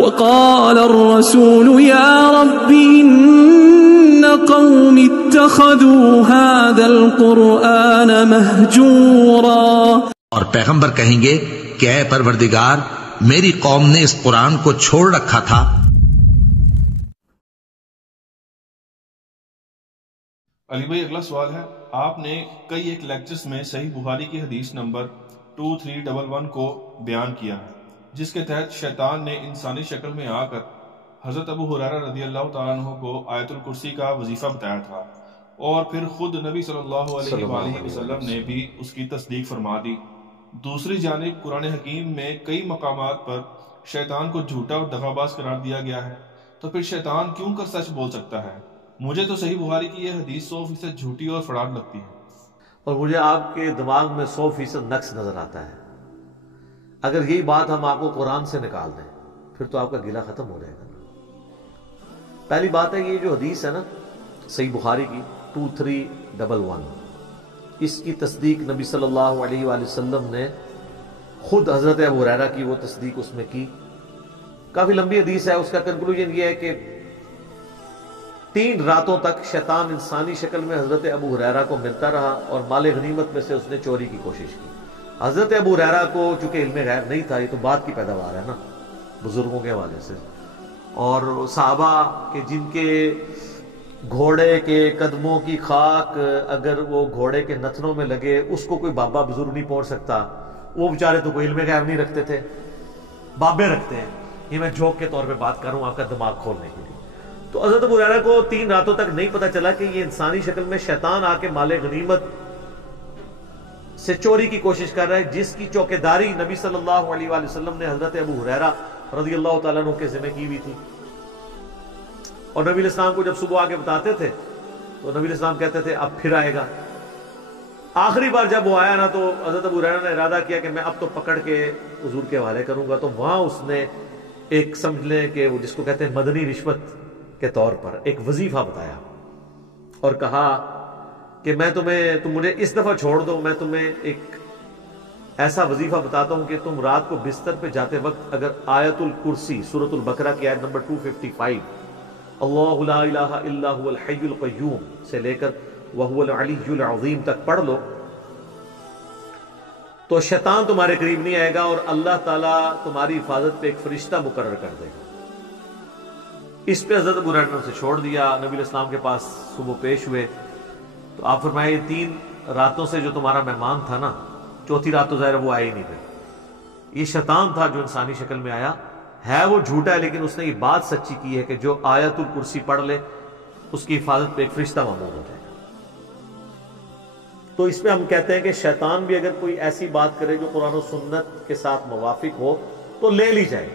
وقال الرسول يا رب إن قوم اتخذوا هذا القرآن مهجورا. اور پیغمبر کہیں گے کہ اے پروردگار میری قوم نے اس قرآن کو چھوڑ رکھا تھا. علی بھائی اگلا سوال ہے، آپ نے کئی ایک لیکچرز میں صحیح بخاری کی حدیث نمبر 2311 کو بیان کیا ہے، جس کے تحت شیطان نے انسانی شکل میں آ کر حضرت ابو ہریرہ رضی اللہ تعالیٰ عنہ کو آیت الکرسی کا وظیفہ بتایا تھا، اور پھر خود نبی صلی اللہ علیہ وآلہ وسلم نے بھی اس کی تصدیق فرما دی. دوسری جانب قرآن حکیم میں کئی مقامات پر شیطان کو جھوٹا اور دغاباز قرار دیا گیا ہے، تو پھر شیطان کیوں کر سچ بول سکتا ہے؟ مجھے تو صحیح بخاری کی یہ حدیث 100% جھوٹی اور فراڈ لگتی ہے، اور مجھے آپ کے دماغ میں 100% نقص نظر آتا ہے. اگر یہی بات ہم آپ کو قرآن سے نکال دیں پھر تو آپ کا گلہ ختم ہو جائے گا. پہلی بات ہے یہ جو حدیث ہے نا صحیح بخاری کی 2311، اس کی تصدیق نبی صلی اللہ علیہ وآلہ وسلم نے خود حضرت ابو ہریرہ کی وہ تصدیق اس میں کی. کافی لمبی حدیث ہے. اس کا کنکلوژن یہ ہے کہ 3 راتوں تک شیطان انسانی شکل میں حضرت ابو ہریرہ کو ملتا رہا اور مال غنیمت میں سے اس نے چوری کی کوشش کی. حضرت ابو ہریرہ کو چونکہ علم غیب نہیں تھا، یہ تو بعد کی پیداوار ہے نا بزرگوں کے حوالے سے، اور صحابہ کے جن کے گھوڑے کے قدموں کی خاک اگر وہ گھوڑے کے نتنوں میں لگے اس کو کوئی بابا بزرگ نہیں پہنچ سکتا، وہ بیچارے تو کوئی علم غیب نہیں رکھتے تھے، بابے رکھتے ہیں. یہ میں جوک کے طور پہ بات کروں آپ کا دماغ کھولنے کے لیے. تو حضرت ابو ہریرہ کو 3 راتوں تک نہیں پتا چلا کہ یہ انسانی شکل میں شیطان آ کے مال غنیمت سے چوری کی کوشش کر رہا ہے، جس کی چوکیداری نبی صلی اللہ علیہ وآلہ وسلم نے حضرت ابو ہریرہ رضی اللہ تعالیٰ عنہ کے ذمہ کی ہوئی تھی. اور نبی علیہ السلام کو جب صبح آگے بتاتے تھے تو نبی علیہ السلام کہتے تھے اب پھر آئے گا. آخری بار جب وہ آیا نا تو حضرت ابو ہریرہ نے ارادہ کیا کہ میں اب تو پکڑ کے حضور کے حوالے کروں گا. تو وہاں اس نے ایک سمجھ لیں کہ وہ جس کو کہتے ہیں مدنی رشوت کے طور پر ایک وظیفہ بتایا اور کہا کہ تم مجھے اس دفعہ چھوڑ دو، میں تمہیں ایک ایسا وظیفہ بتاتا ہوں کہ تم رات کو بستر پہ جاتے وقت اگر آیت الکرسی سورۃ البقرہ کی آیت نمبر 255 اللہ لا الہ الا هو الحی القیوم سے لے کر وہو العلی العظیم تک پڑھ لو تو شیطان تمہارے قریب نہیں آئے گا اور اللہ تعالیٰ تمہاری حفاظت پہ ایک فرشتہ مقرر کر دے گا. اس پہ حضرت ابو ہریرہ نے اسے چھوڑ دیا. نبی علیہ السلام کے پاس صبح پیش ہوئے تو آپ فرمائے 3 راتوں سے جو تمہارا مہمان تھا نا، 4تھی رات تو ظاہر وہ آئے ہی نہیں پھر. یہ شیطان تھا جو انسانی شکل میں آیا ہے، وہ جھوٹا ہے لیکن اس نے یہ بات سچی کی ہے کہ جو آیت الکرسی پڑھ لے اس کی حفاظت پہ ایک فرشتہ معمول ہو جائے گا. تو اس پہ ہم کہتے ہیں کہ شیطان بھی اگر کوئی ایسی بات کرے جو قرآن و سنت کے ساتھ موافق ہو تو لے لی جائے،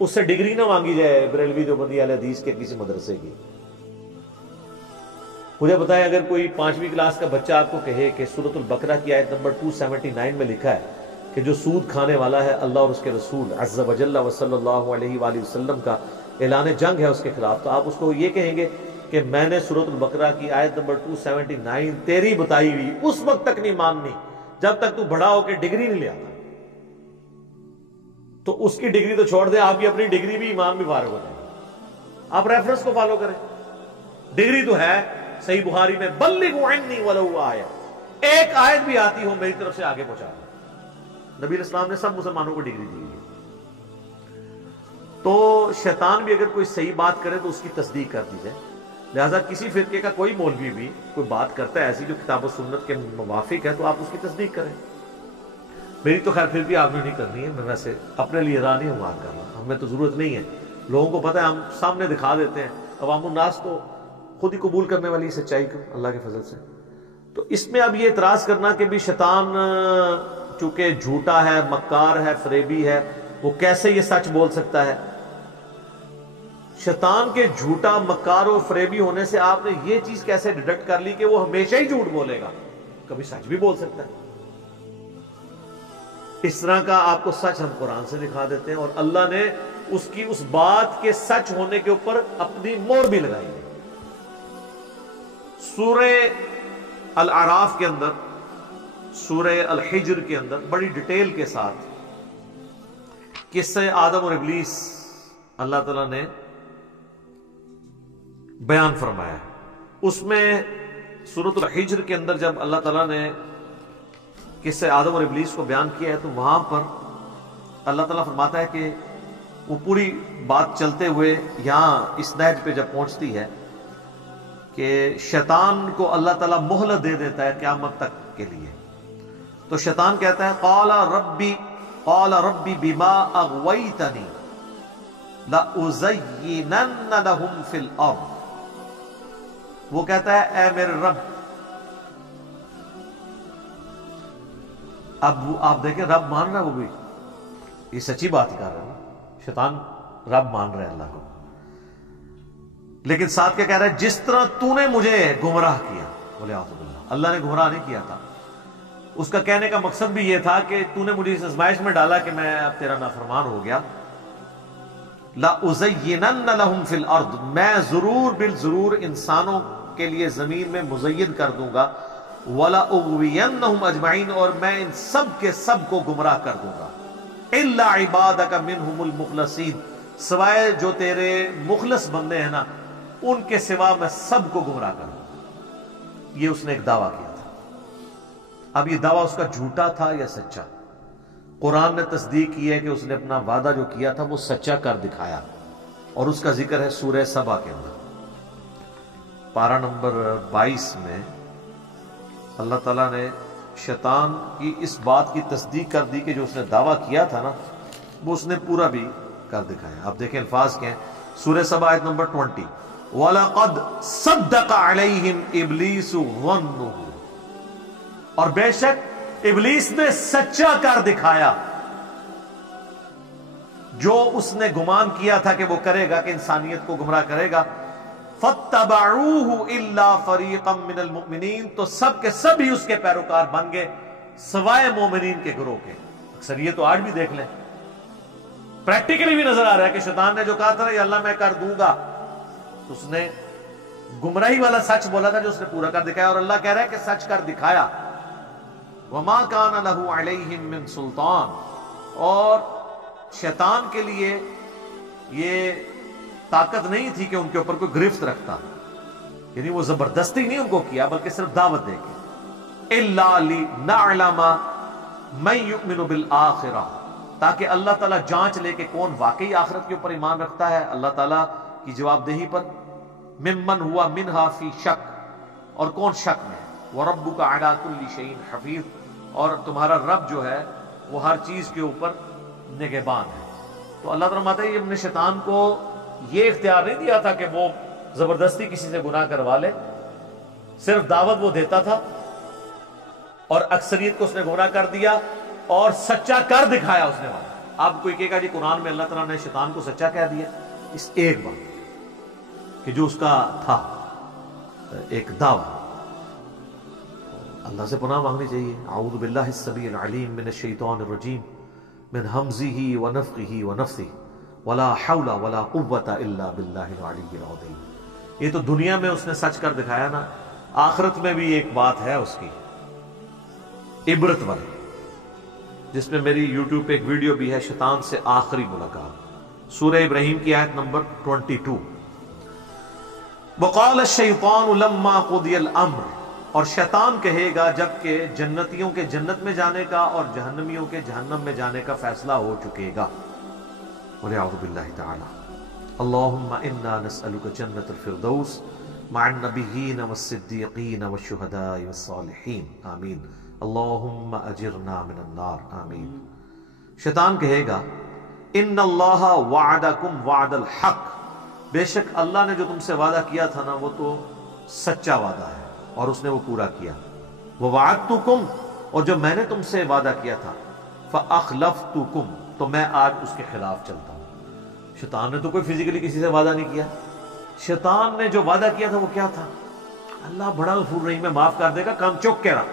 اس سے ڈگری نہ مانگی جائے بریلوی دیوبندی اہل حدیث کے کسی مدرسے کی. مجھے بتائیں اگر کوئی 5ویں کلاس کا بچہ آپ کو کہے کہ سورۃ البقرہ کی آیت نمبر 279 میں لکھا ہے کہ جو سود کھانے والا ہے اللہ اور اس کے رسول عز و جل و صلی اللہ علیہ وآلہ وسلم کا اعلان جنگ ہے اس کے خلاف، تو آپ اس کو یہ کہیں گے کہ میں نے سورۃ البقرہ کی آیت نمبر 279 تیری بتائی ہوئی اس وقت تک نہیں ماننی جب تک تو بڑا ہو کے ڈگری نہیں لے آتا. تو اس کی ڈگری تو چھوڑ دیں، آپ کی اپنی ڈگری بھی امام بھی فارغ ہو جائے. آپ ریفرنس کو فالو کریں. ڈگری تو ہے صحیح بخاری میں بلغوا عنی ولو آیہ، ایک آیت بھی آتی ہو میری طرف سے آگے پہنچا دیں. نبی علیہ السلام نے سب مسلمانوں کو ڈگری دی ہے. تو شیطان بھی اگر کوئی صحیح بات کرے تو اس کی تصدیق کر دی جائے. لہٰذا کسی فرقے کا کوئی مولوی بھی کوئی بات کرتا ہے ایسی جو کتاب و سنت کے موافق ہے تو آپ اس کی تصدیق کریں. میری تو خیر پھر بھی آپ نے نہیں کرنی ہے، میں ویسے اپنے لیے راہ نہیں ہوں بات کر رہا، ہمیں تو ضرورت نہیں ہے. لوگوں کو پتہ ہے ہم سامنے دکھا دیتے ہیں، عوام الناس تو خود ہی قبول کرنے والی سچائی کو اللہ کے فضل سے. تو اس میں اب یہ اعتراض کرنا کہ بھی شیطان چونکہ جھوٹا ہے، مکار ہے، فریبی ہے، وہ کیسے یہ سچ بول سکتا ہے. شیطان کے جھوٹا، مکار و فریبی ہونے سے آپ نے یہ چیز کیسے ڈیڈکٹ کر لی کہ وہ ہمیشہ ہی جھوٹ بولے گا، کبھی سچ بھی بول سکتا ہے. اس طرح کا آپ کو سچ ہم قرآن سے دکھا دیتے ہیں اور اللہ نے اس کی اس بات کے سچ ہونے کے اوپر اپنی مہر بھی لگائی ہے. سورہ الاعراف کے اندر، سورہ الحجر کے اندر بڑی ڈیٹیل کے ساتھ قصہ آدم اور ابلیس اللہ تعالیٰ نے بیان فرمایا ہے. اس میں سورۃ الحجر کے اندر جب اللہ تعالیٰ نے قصہ آدم اور ابلیس کو بیان کیا ہے تو وہاں پر اللہ تعالیٰ فرماتا ہے کہ وہ پوری بات چلتے ہوئے یہاں اس نہج پہ جب پہنچتی ہے کہ شیطان کو اللہ تعالیٰ مہلت دے دیتا ہے قیامت تک کے لیے. تو شیطان کہتا ہے قال ربی بما اغویتنی لأزینن لہم فی الارض. وہ کہتا ہے اے میرے رب. اب آپ دیکھیں رب مان رہا ہے وہ بھی, یہ سچی بات کر رہا ہے. شیطان رب مان رہا ہے اللہ کو, لیکن ساتھ کیا کہہ رہا ہے جس طرح تو نے مجھے گمراہ کیا. بولے اعوذ باللہ, اللہ نے گمراہ نہیں کیا تھا. اس کا کہنے کا مقصد بھی یہ تھا کہ تو نے مجھے اس آزمائش میں ڈالا کہ میں اب تیرا نافرمان ہو گیا. لَأُزَيِّنَنَّ لَهُمْ فِي الْأَرْضِ, میں ضرور بالضرور انسانوں کے لیے زمین میں مزین کر دوں گا. وَلَأُغْوِيَنَّهُمْ أَجْمَعِينَ, اور میں ان سب کے سب کو گمراہ کر دوں گا. إِلَّا عِبَادَكَ مِنْهُمُ الْمُخْلَصِينَ, سوائے جو تیرے مخلص بندے ہیں نا ان کے سوا میں سب کو گمراہ کر دوں گا. یہ اس نے ایک دعویٰ کیا تھا. اب یہ دعویٰ اس کا جھوٹا تھا یا سچا؟ قرآن نے تصدیق کی ہے کہ اس نے اپنا وعدہ جو کیا تھا وہ سچا کر دکھایا, اور اس کا ذکر ہے سورہ سبا کے اندر پارہ نمبر 22 میں. اللہ تعالیٰ نے شیطان کی اس بات کی تصدیق کر دی کہ جو اس نے دعویٰ کیا تھا نا وہ اس نے پورا بھی کر دکھایا. آپ دیکھیں الفاظ کیا ہیں, سورہ سبا آیت نمبر 20, وَلَقَدْ صَدَّقَ عَلَيْهِمْ إِبْلِيسُ ظَنُّهُ, اور بے شک ابلیس نے سچا کر دکھایا جو اس نے گمان کیا تھا کہ وہ کرے گا, کہ انسانیت کو گمراہ کرے گا. فَاتَّبَعُوهُ إِلَّا فَرِيقًا مِّنَ الْمُؤْمِنِينَ, تو سب کے سب ہی اس کے پیروکار بن گئے سوائے مومنین کے گروہ کے. اکثر یہ تو آج بھی دیکھ لیں, پریکٹیکلی بھی نظر آ رہا ہے کہ شیطان نے جو کہا تھا یا اللہ میں کر دوں گا, اس نے گمراہی والا سچ بولا تھا جو اس نے پورا کر دکھایا, اور اللہ کہہ رہا ہے کہ سچ کر دکھایا. وَمَا كَانَ لَهُ عَلَيْهِمْ مِنْ سُلْطَان, اور شیطان کے لیے یہ طاقت نہیں تھی کہ ان کے اوپر کوئی گرفت رکھتا, یعنی وہ زبردستی نہیں ان کو کیا بلکہ صرف دعوت دے کے. إِلَّا لِنَعْلَمَ مَنْ يُؤْمِنُ بِالْآخِرَةِ, تاکہ اللہ تعالیٰ جانچ لے کہ کون واقعی آخرت کے اوپر ایمان رکھتا ہے اللہ تعالیٰ کی جواب دہی پر. مِمَّنْ هُوَ مِنْهَا فِي شَک, اور کون شک میں. وَرَبُّكَ عَلَى كُلِّ شَيْءٍ حَفِيظٌ, اور تمہارا رب جو ہے وہ ہر چیز کے اوپر نگہبان ہے. تو اللہ تعالیٰ فرماتا ہے یہ اپنے شیطان کو یہ اختیار نہیں دیا تھا کہ وہ زبردستی کسی سے گناہ کروا لے, صرف دعوت وہ دیتا تھا اور اکثریت کو اس نے گمراہ کر دیا اور سچا کر دکھایا اس نے. آپ کوئی کہے گا جی قرآن میں اللہ تعالیٰ نے شیطان کو سچا کہہ دیا, اس ایک بات کہ جو اس کا تھا ایک دعویٰ. اللہ سے پناہ مانگنی چاہیے. اعوذ باللہ السمیع العلیم من الشیطان الرجیم من ہمزہ ونفخہ ونفثہ ولا حول ولا قوة الا باللہ العلی العظیم. یہ تو دنیا میں اس نے سچ کر دکھایا نا, آخرت میں بھی ایک بات ہے اس کی عبرت والی, جس میں میری یوٹیوب پہ ایک ویڈیو بھی ہے, شیطان سے آخری ملاقات, سورہ ابراہیم کی آیت نمبر 22. وقال الشیطان لما قضی الامر, اور شیطان کہے گا جبکہ جنتیوں کے جنت میں جانے کا اور جہنمیوں کے جہنم میں جانے کا فیصلہ ہو چکے گا. وَلِعَوْذُ بِاللَّهِ تَعَالَى اللہم انا نسألک جنت الفردوس مع النبیین والصدیقین والشہداء والصالحین آمین. اللہم اجرنا من النار آمین. شیطان کہے گا ان اللہ وعدکم وعد الحق, بے شک اللہ نے جو تم سے وعدہ کیا تھا نا وہ تو سچا وعدہ ہے اور اس نے وہ پورا کیا. وَوَعَدْتُكُمْ, اور جو میں نے تم سے وعدہ کیا تھا, فَأَخْلَفْتُكُمْ, تو میں آج اس کے خلاف چلتا ہوں. شیطان نے تو کوئی فزیکلی کسی سے وعدہ نہیں کیا. شیطان نے جو وعدہ کیا تھا وہ کیا تھا, اللہ بڑا غفور رحیم ہے, معاف کر دے گا, کام چوک کے رہا.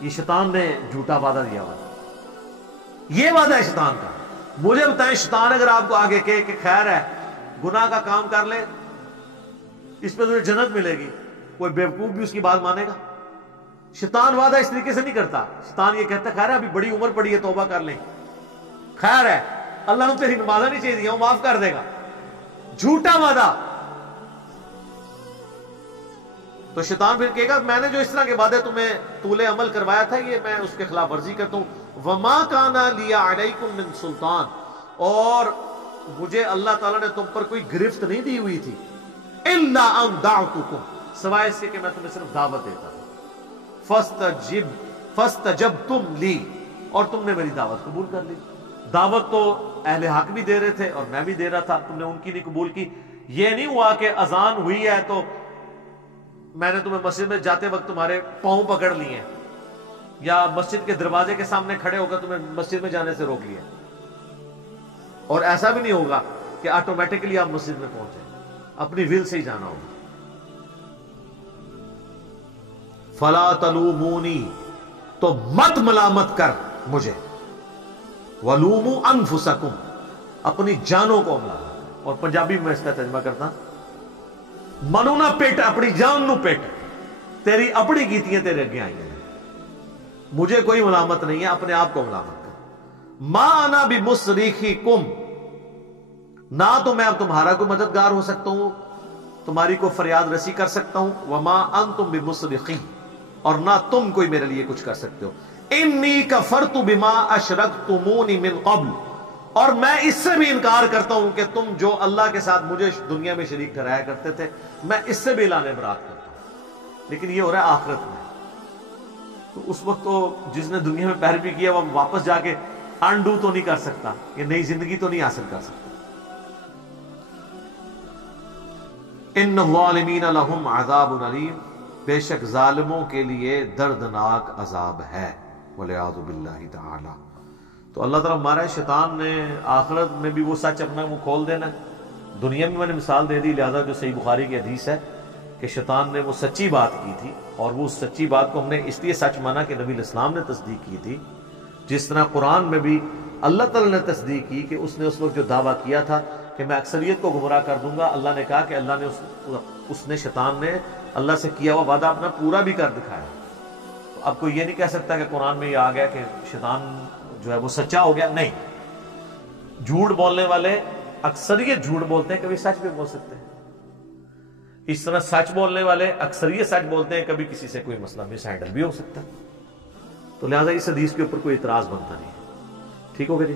یہ شیطان نے جھوٹا وعدہ دیا ہوا, یہ وعدہ ہے شیطان کا. مجھے بتائیں شیطان اگر آپ کو آگے کہ خیر ہے گناہ کا کام کر لے اس پہ تجھے جنت ملے گی, کوئی بیوقوف بھی اس کی بات مانے گا؟ شیطان وعدہ اس طریقے سے نہیں کرتا. شیطان یہ کہتا ہے خیر ہے ابھی بڑی عمر پڑی ہے توبہ کر لیں, خیر ہے اللہ نے تیری نمازیں نہیں چاہیے وہ معاف کر دے گا. جھوٹا وعدہ. تو شیطان پھر کہے گا میں نے جو اس طرح کے وعدے تمہیں طول عمل کروایا تھا یہ میں اس کے خلاف ورزی کرتا ہوں. وما کان لی علیکم من سلطان, اور مجھے اللہ تعالیٰ نے تم پر کوئی گرفت نہیں دی ہوئی تھی, الا ان دعوتکم, سوائے اس کے کہ میں تمہیں صرف دعوت دیتا ہوں. فاستجبتم لی, اور تم نے میری دعوت قبول کر لی. دعوت تو اہل حق بھی دے رہے تھے اور میں بھی دے رہا تھا, تم نے ان کی نہیں قبول کی. یہ نہیں ہوا کہ اذان ہوئی ہے تو میں نے تمہیں مسجد میں جاتے وقت تمہارے پاؤں پکڑ لیے یا مسجد کے دروازے کے سامنے کھڑے ہو کر تمہیں مسجد میں جانے سے روک لیا. اور ایسا بھی نہیں ہوگا کہ آٹومیٹکلی آپ مسجد میں پہنچے, اپنی ول سے ہی جانا ہوگا. فلا تلومونی, تو مت ملامت کر مجھے, ولوموا انفسکم, اپنی جانوں کو ملامت کر. اور پنجابی میں اس کا ترجمہ کرتا, منو نہ پیٹ, اپنی جان نو پیٹ, تیری اپنی کیتیاں تیرے اگے آئی ہیں, مجھے کوئی ملامت نہیں ہے, اپنے آپ کو ملامت کر. ما انا بمصرخکم, نہ تو میں اب تمہارا کوئی مددگار ہو سکتا ہوں, تمہاری کو فریاد رسی کر سکتا ہوں. وما انتم بمصرخی, اور نہ تم کوئی میرے لیے کچھ کر سکتے ہو. انی کفرت بما اشرکتمونی من قبل, اور میں اس سے بھی انکار کرتا ہوں کہ تم جو اللہ کے ساتھ مجھے دنیا میں شریک ٹھہرایا کرتے تھے, میں اس سے بھی اعلان برات کرتا ہوں. لیکن یہ ہو رہا ہے آخرت میں. تو اس وقت تو جس نے دنیا میں پیروی کیا وہ واپس جا کے انڈو تو نہیں کر سکتا, یہ نئی زندگی تو نہیں حاصل کر سکتا. ان الظالمین لہم عذاب علیم, بے شک ظالموں کے لیے دردناک عذاب ہے. والعیاذ باللہ تعالی. تو اللہ تعالیٰ ہمارا شیطان نے آخرت میں بھی وہ سچ اپنا وہ کھول دینا. دنیا میں نے مثال دے دی, لہذا جو صحیح بخاری کی حدیث ہے کہ شیطان نے وہ سچی بات کی تھی, اور وہ سچی بات کو ہم نے اس لیے سچ مانا کہ نبی الاسلام نے تصدیق کی تھی. جس طرح قرآن میں بھی اللہ تعالیٰ نے تصدیق کی کہ اس نے اس وقت جو دعویٰ کیا تھا کہ میں اکثریت کو گمراہ کر دوں گا, اللہ نے کہا کہ اللہ نے اس نے شیطان نے اللہ سے کیا ہوا وعدہ اپنا پورا بھی کر دکھایا. تو اب کوئی یہ نہیں کہہ سکتا کہ قرآن میں یہ آ گیا کہ شیطان جو ہے وہ سچا ہو گیا. نہیں, جھوٹ بولنے والے اکثریت جھوٹ بولتے ہیں, کبھی سچ بھی بول سکتے ہیں. اس طرح سچ بولنے والے اکثریت سچ بولتے ہیں, کبھی کسی سے کوئی مسئلہ مس ہینڈل بھی ہو سکتا ہے. تو لہٰذا اس حدیث کے اوپر کوئی اعتراض بنتا نہیں ہے. ٹھیک ہوگا جی.